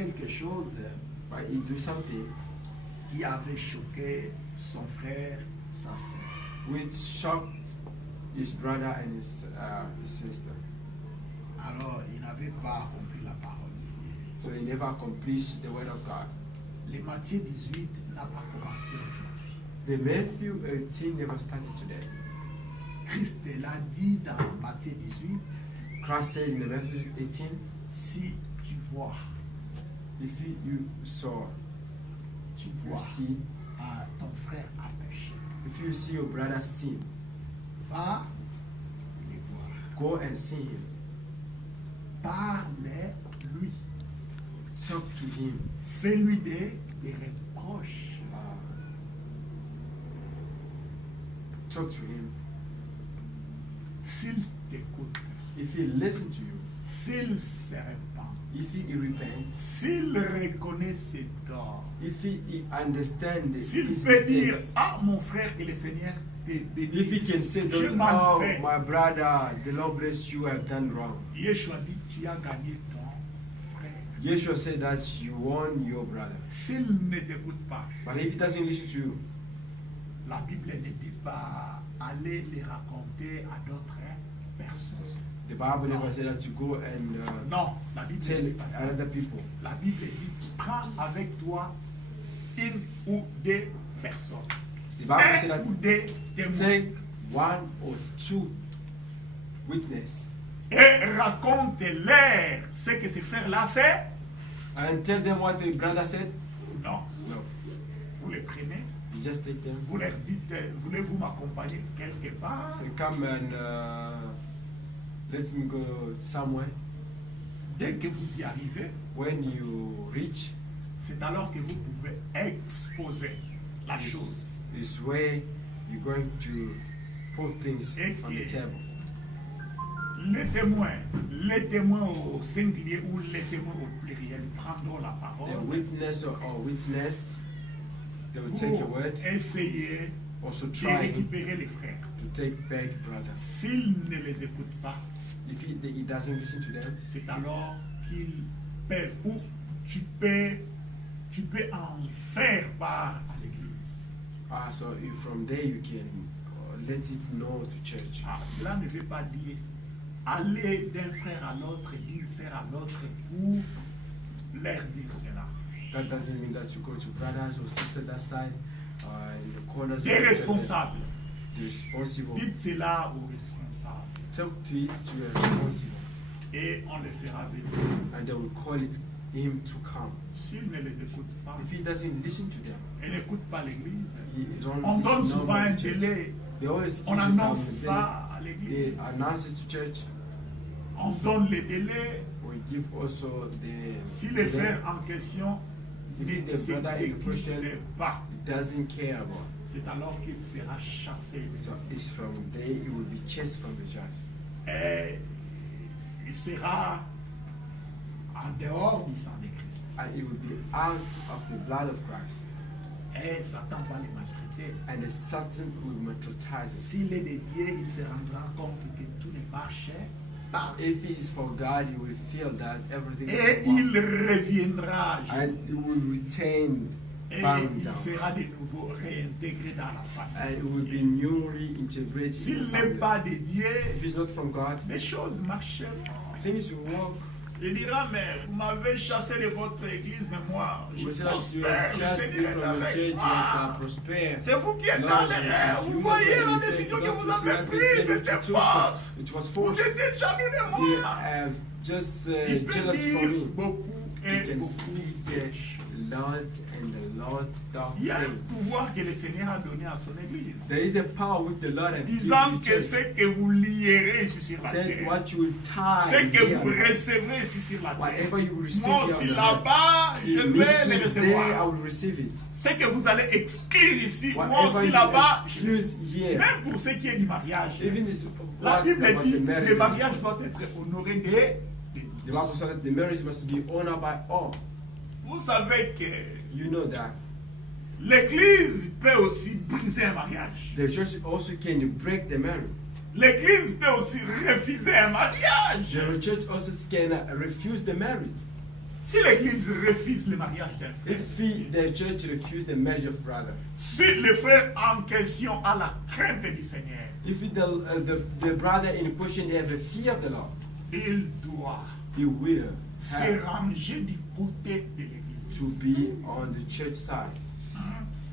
quelque chose but he do something qui avait choqué son frère, sa sœur. which shocked his brother and his sister. Alors, il n'avait pas accompli la parole de Dieu. So he never accomplished the word of God. Le Matthieu 18 n'a pas commencé aujourd'hui. The Matthew 18 never started today. Christ l'a dit dans Matthieu 18, Christ said in the Matthew 18, si tu vois, if you saw, tu you vois see, ton frère a péché, if you see your brother sin, va le voir. go and see him. Parle-lui. Talk to him. Fais-lui des reproches. Talk to him. S'il t'écoute, If he listens to you, s'il se repent, if he repents, s'il reconnaît ses torts, if he understands s'il his peut dire, mistakes, ah mon frère, que le Seigneur te if he bénisse, can say, j'ai "Oh, mal fait. my brother, the Lord bless you, I've done wrong." Yeshua dit, tu as gagné ton frère. Yeshua said that you won your brother. S'il ne t'écoute pas, But if he doesn't listen to you, la Bible ne dit pas aller les raconter à d'autres personnes. the Bible never said that you go and Non, la Bible ne tell dit pas ça. other people. La Bible dit, prends avec toi une ou deux personnes. The Bible said Un that ou deux témoins. take one or two witness Et raconte-leur ce que ce frère-là fait. and tell them what the brother said. Non, No, vous les prenez, you just take them. vous leur dites, voulez-vous m'accompagner quelque part? Say, come and let me go somewhere. Dès que vous y arrivez, When you reach, c'est alors que vous pouvez exposer la chose. is where you're going to put things on the table. Les témoins au singulier ou les témoins au pluriel prendront la The parole witness or witness, they will take a pour word, essayer also de try récupérer les frères. to take back brothers. S'ils ne les écoutent pas, If he doesn't listen to them, c'est alors qu'ils peuvent ou tu peux en faire part à l'église. so if from there you can let it know to church. Cela ne veut pas dire aller d'un frère à l'autre, d'une sœur à l'autre pour leur dire cela. That doesn't mean that you go to brothers or sisters that side, in the corners. Des responsables. The responsible. Dites cela aux responsables Talk to it to your responsible, et on le fera venir. and they will call it him to come. S'ils ne les écoutent pas, If he doesn't listen to them, et n'écoutent pas l'église, he don't on donne listen souvent un to church. délai. They always On give you annonce some ça à delay. l'église. They announce it to church. On donne les délais. We give also the Si le delay. frère en question ne If the brother in question s'exécute pas, doesn't care about, c'est alors qu'il sera chassé. so it's from there he will be chased from the church. Et il sera en dehors du sang de Christ. And it will be out of the blood of Christ. Et Satan va le maltraiter. And the Satan will matronize it. S'il est de Dieu, il se rendra compte que tout ne marche pas. If he is for God, he will feel that everything Et is il wrong. reviendra. And he will retain Et bound il down. sera de nouveau réintégré dans la famille. And it will be newly integrated in S'il the n'est family. pas de Dieu, If it's not from God, les choses marcheront. things will work. Il dira, mais vous m'avez chassé de votre église, mais moi, je We say that you prospère. have Le just Seigneur been est from the avec church, you moi. can prosper. C'est vous qui êtes Lord, dans l'erreur. you Vous know voyez that la it's décision que not vous to avez say that prise this était thing fausse. It was Vous false. étiez jaloux de You moi. have just Il peut jealous for dire me. beaucoup You et can beaucoup speak de the choses. Lord and the Lord doth Il y a un things. pouvoir que le Seigneur a donné à son église. There is a power which the Lord has given Disant to que the ce church. que vous lierez ici sur la Said terre, what you will ce tie que here vous on earth. recevrez ici sur la terre, Whatever you receive moi here aussi on earth, là-bas, je it vais le means there I recevoir. will receive it. Ce que vous allez exclure ici, moi Whatever aussi you là-bas, excuse here, même pour ce qui est du mariage. even this La what Bible about dit the que marriage. le mariage doit être honoré de The Bible says that the marriage must be honored by all. Vous savez que You know that l'église peut aussi briser un mariage. the church also can break the marriage. L'église peut aussi refuser un mariage. The church also can refuse the marriage. Si l'église refuse le mariage d'un frère, If the church refuse the marriage of brother, si le frère en question a la crainte du Seigneur, if the brother in question they have a fear of the Lord, il doit he will se have ranger du côté de l'église. to be on the church side.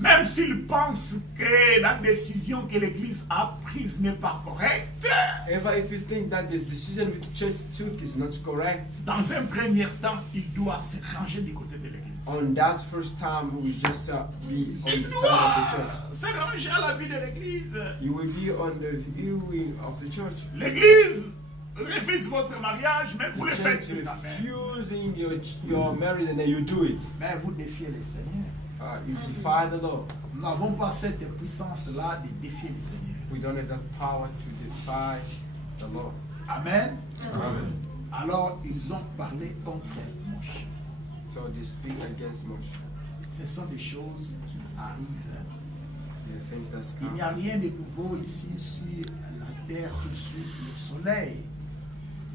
Même s'il pense que la décision que l'église a prise n'est pas correcte, Even if you think that the decision the church took is not correct, dans un premier temps, il doit se ranger du côté de l'église. on that first time we just be on Il the side of the church. doit se ranger à la vie de l'église. You will be on the viewing of the church. L'église refuse votre mariage, mais vous The le faites church tout à fait. refusing your marriage and then you do it. Mais vous défiez le Seigneur. You defy the law. Nous n'avons pas cette puissance-là de défier le Seigneur. We don't have that power to defy the law. Amen. Amen. Alors, ils ont parlé contre Moshe. So they speak against Moshe. Ce sont des choses qui arrivent. The things that Il n'y come. a rien de nouveau ici sur la terre ou sur le soleil.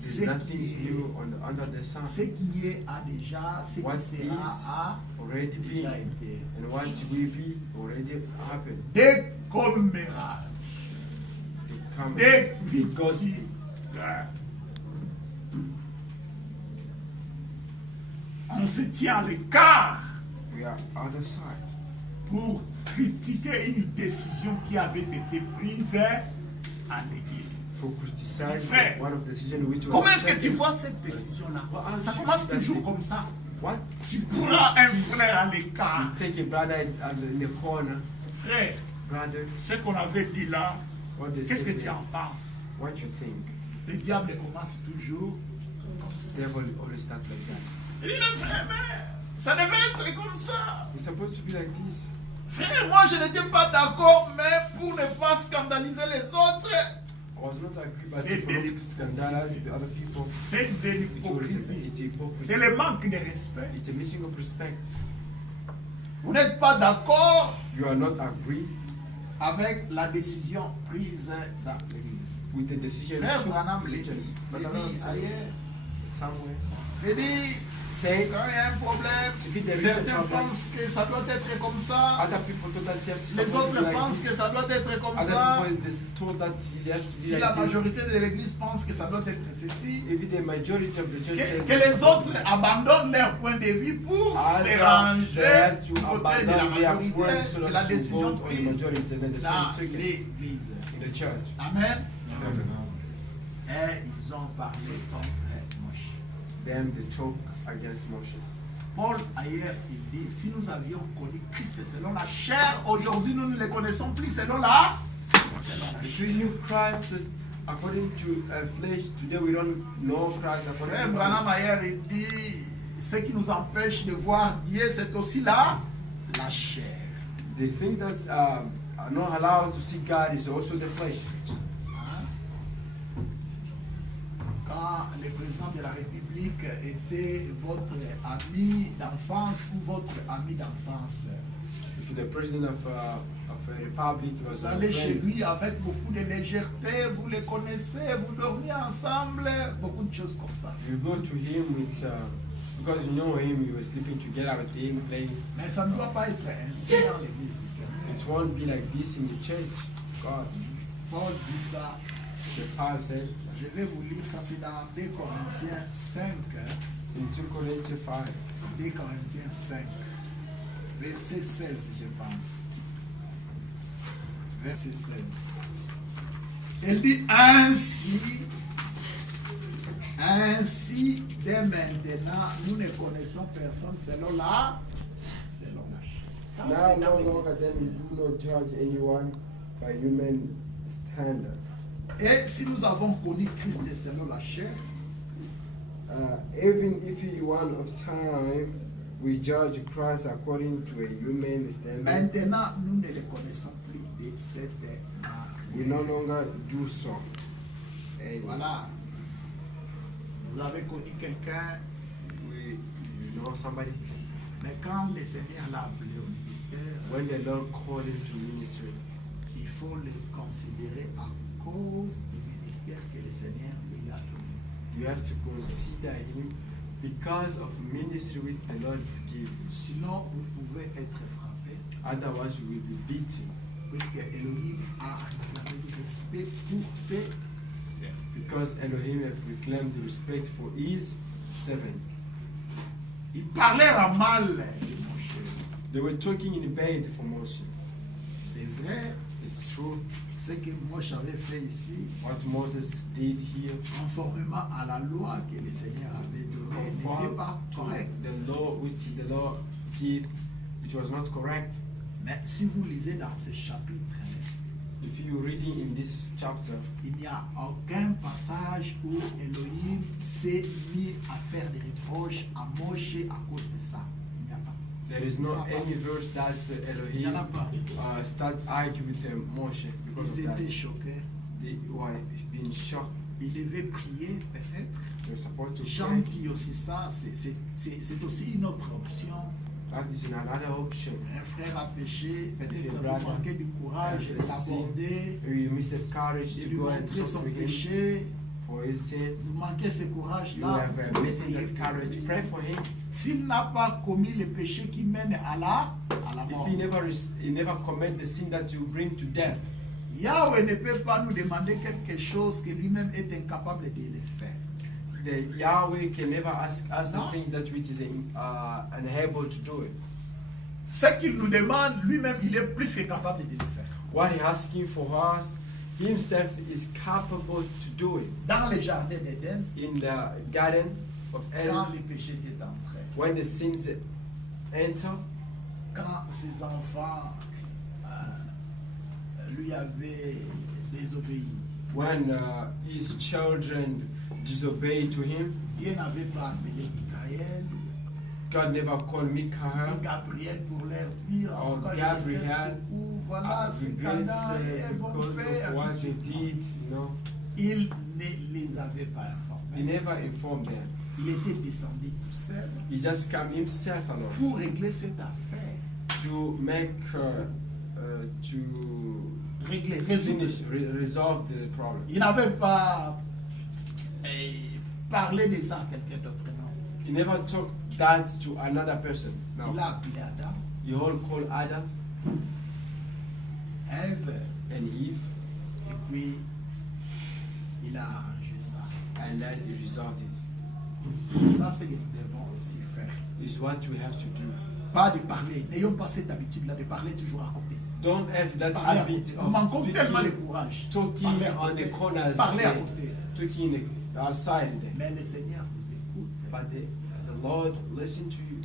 There's Ce nothing qui new under the sun. a déjà, ce What qui is sera a already been déjà été. and what will be already happened. Des commérages, It comes des because victimes. On se tient à l'écart we are other side. pour critiquer une décision qui avait été prise à l'église. For criticizing Frère, one of the decisions which was comment est-ce que tu taken. vois cette décision-là? Well, Ça you commence see that toujours the- comme ça. What? Tu prends un frère à l'écart. You take a brother in the corner, Frère, brother. ce qu'on avait dit là, What they qu'est-ce say que tu there. en penses? What you think? Le diable commence toujours. Devil always start like that. Il dit, mais frère, mais ça devait être comme ça. It's supposed to be like this. Frère, moi je n'étais pas d'accord, mais pour ne pas scandaliser les autres, I was not agree, but C'est for not de- to scandalize the other people. c'est de It was l'hypocrisie. it's hypocrisy. C'est le manque de respect. It's a missing of respect. Vous n'êtes pas d'accord You are not agree avec la décision prise dans l'église. with the decision Frère to Branham l'a religion. dit But I'm saying ailleurs. somewhere. Il dit, Say quand il y a un problème, If there is a certains problem, pensent que ça doit être comme ça, other people told that you have to les support autres it like pensent this. que ça doit être comme Other ça. people is told that it has to be Si like la this. majorité de l'église pense que ça doit être ceci, If the majority of the church says que les autres abandonnent leur point de vue pour se they ranger have to du côté de la abandon their point majorité so de that la to décision vote on the prise majority and then the dans same ticket l'église. in the church. Amen. Amen. Et ils ont parlé contre Moshe. Then they talk against Moshe. Paul, ailleurs, il dit, si nous avions connu Christ selon la chair, aujourd'hui nous ne le connaissons plus selon la If we knew Christ is according to flesh, today we don't know Christ according Frère to Branham flesh. ailleurs, il dit, ce qui nous empêche de voir Dieu, c'est aussi la chair. The thing that are not allowed to see God is also the flesh. Hein? Quand le président de la République était votre ami d'enfance ou votre ami d'enfance, If the president of a republic was vous a allez chez friend, lui avec beaucoup de légèreté, vous le connaissez, vous dormez ensemble, beaucoup de choses comme ça. you go to him with because you know him, you were sleeping together with him, playing. Mais ça ne doit pas être ainsi dans l'église du Seigneur. It won't be like this in the church. God, Paul dit ça, the Paul said je vais vous lire ça, c'est dans 2 Corinthiens 5, in 2 Corinthians 5, 2 Corinthiens 5, verset 16, je pense. Verset 16. Il dit ainsi, dès maintenant, nous ne connaissons personne selon la chair. Ça, Now c'est no dans longer l'Église. then we do not judge anyone by human standard. Et si nous avons connu Christ selon la chair, Even if in one of time we judge Christ according to a human standard, maintenant, nous ne le connaissons plus de cette we manière. no longer do so. And Voilà. Vous avez connu quelqu'un, you know somebody. mais quand le Seigneur l'a appelé au ministère, When the Lord called him to ministry, il faut le considérer à cause du ministère que le Seigneur lui a donné. you have to consider him Because of ministry which the Lord give. Sinon, vous pouvez être frappé. Otherwise, you will be beaten. Puisque Elohim a réclamé du respect pour ses serviteurs. Because Elohim have reclaimed the respect for his servant. Ils parlèrent mal de Moshe. They were talking in bed for Moshe. C'est vrai, It's true. ce que Moshe avait fait ici, What Moses did here, conformément à la loi que le Seigneur avait donnée, n'était conform pas correct. to the law which the law gave, it was not correct. Mais si vous lisez dans ce chapitre, If you reading in this chapter, il n'y a aucun passage où Elohim s'est mis à faire des reproches à Moshe à cause de ça. Il n'y a pas. there is no any verse that Il n'y en a Elohim pas. start arguing with Moshe because Ils of that. étaient choqués. They were being shocked. Ils devaient prier peut-être. They were supposed to Jean pray. dit aussi ça, c'est aussi une autre option. That is another option. Un frère a péché, peut-être If your vous brother manquez du courage de has sinned, l'aborder, You must have courage de to lui go and montrer talk son to him péché. for his sin. Vous manquez ce You courage-là. have missing priez that pour courage. lui. Pray for him. S'il n'a pas commis le péché qui mène à la mort, If he never commit the sin that you bring to death, Yahweh ne peut pas nous demander quelque chose que lui-même est incapable de le faire. the Yahweh can never ask us No. the things that which is unable to do it. Ce qu'il nous demande, lui-même, il est plus que capable de le faire. What he asking for us, himself is capable to do it. Dans le jardin d'Éden, In the garden of quand Eden, le péché était entré, when the sins enter, quand ses enfants lui avaient désobéi, when his children disobey to him, Dieu n'avait pas appelé Michael God never called ni Michael Gabriel pour leur dire or en tout cas, je Gabriel respecte beaucoup, voilà ce regrets qu'Adam et Ève ont because fait, of what ainsi de they suite. did, you know. Il ne les avait pas He informés. never informed them. Il était descendu tout seul He just came himself alone pour régler cette affaire. to make to Régler, résoudre. finish, resolve the problem. Il n'avait pas parlé de ça à quelqu'un d'autre, non. He never talked that to another person. Il No. a appelé Adam, He all called Adam Ève, and Eve, et puis il a arrangé ça. and then he resolved it. Ça, c'est ce que nous devons aussi faire. Is what we have to do. Pas de parler. N'ayons pas cette habitude-là de parler toujours à côté. Don't have that Parler à habit côté. of Nous manquons tellement de speaking, courage. talking Parler à on côté. the corners, Parler à there, côté. talking outside there. Mais le Seigneur vous écoute. But the Lord listen to you.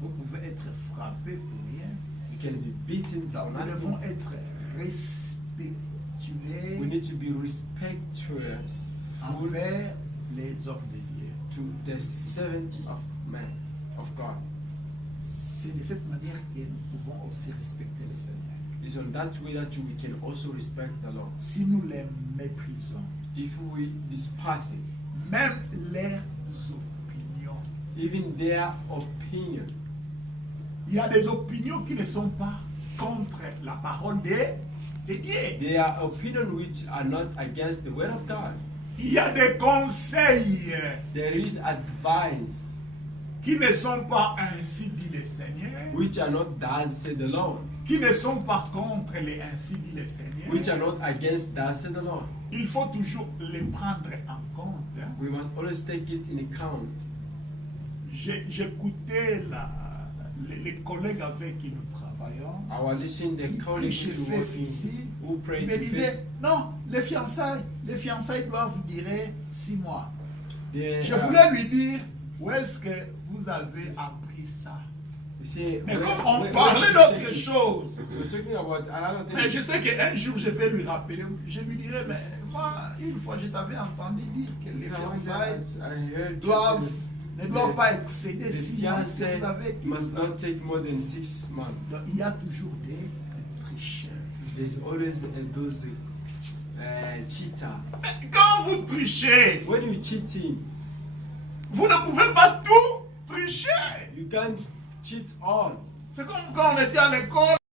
Vous pouvez être frappé pour rien. You can be beaten for Donc, nous nothing. devons être respectueux We need to be respectful envers les hommes de Dieu. to the servant of man, of God. C'est de cette manière que nous pouvons aussi respecter le Seigneur. It's on that way that we can also respect the Lord. Si nous les méprisons, If we despise it, même leurs opinions, even their opinion, il y a des opinions qui ne sont pas contre la parole de Dieu. their opinion which are not against the word of God. Il y a des conseils There is advice qui ne sont pas ainsi dit le Seigneur, which are not thus say the Lord, qui ne sont pas contre les ainsi dit le which Seigneur. are not against thus say the Lord. Il faut toujours les prendre en compte. Hein. We must always take it in account. J'écoutais les collègues avec qui nous travaillons. I was listening to the Qui colleagues chez to Fef working ici, who il pray me to disait, faith. non, les fiançailles doivent durer 6 mois. They, Je voulais lui dire, où est-ce que vous avez appris ça? you see, Mais when- comme on when- parlait when- d'autre chose, We're talking about another thing. mais je sais qu'un jour je vais lui rappeler, je lui dirai, mais moi, une fois je t'avais entendu dire que les fiançailles I heard ne doivent pas excéder the 6 mois. Si fiancé vous avez écrit must ça. not take more than 6 months. Donc, il y a toujours des tricheurs. There's always those cheater. Quand vous trichez, When you cheating, vous ne pouvez pas tout tricher. you can't cheat all. C'est comme quand on était à l'école,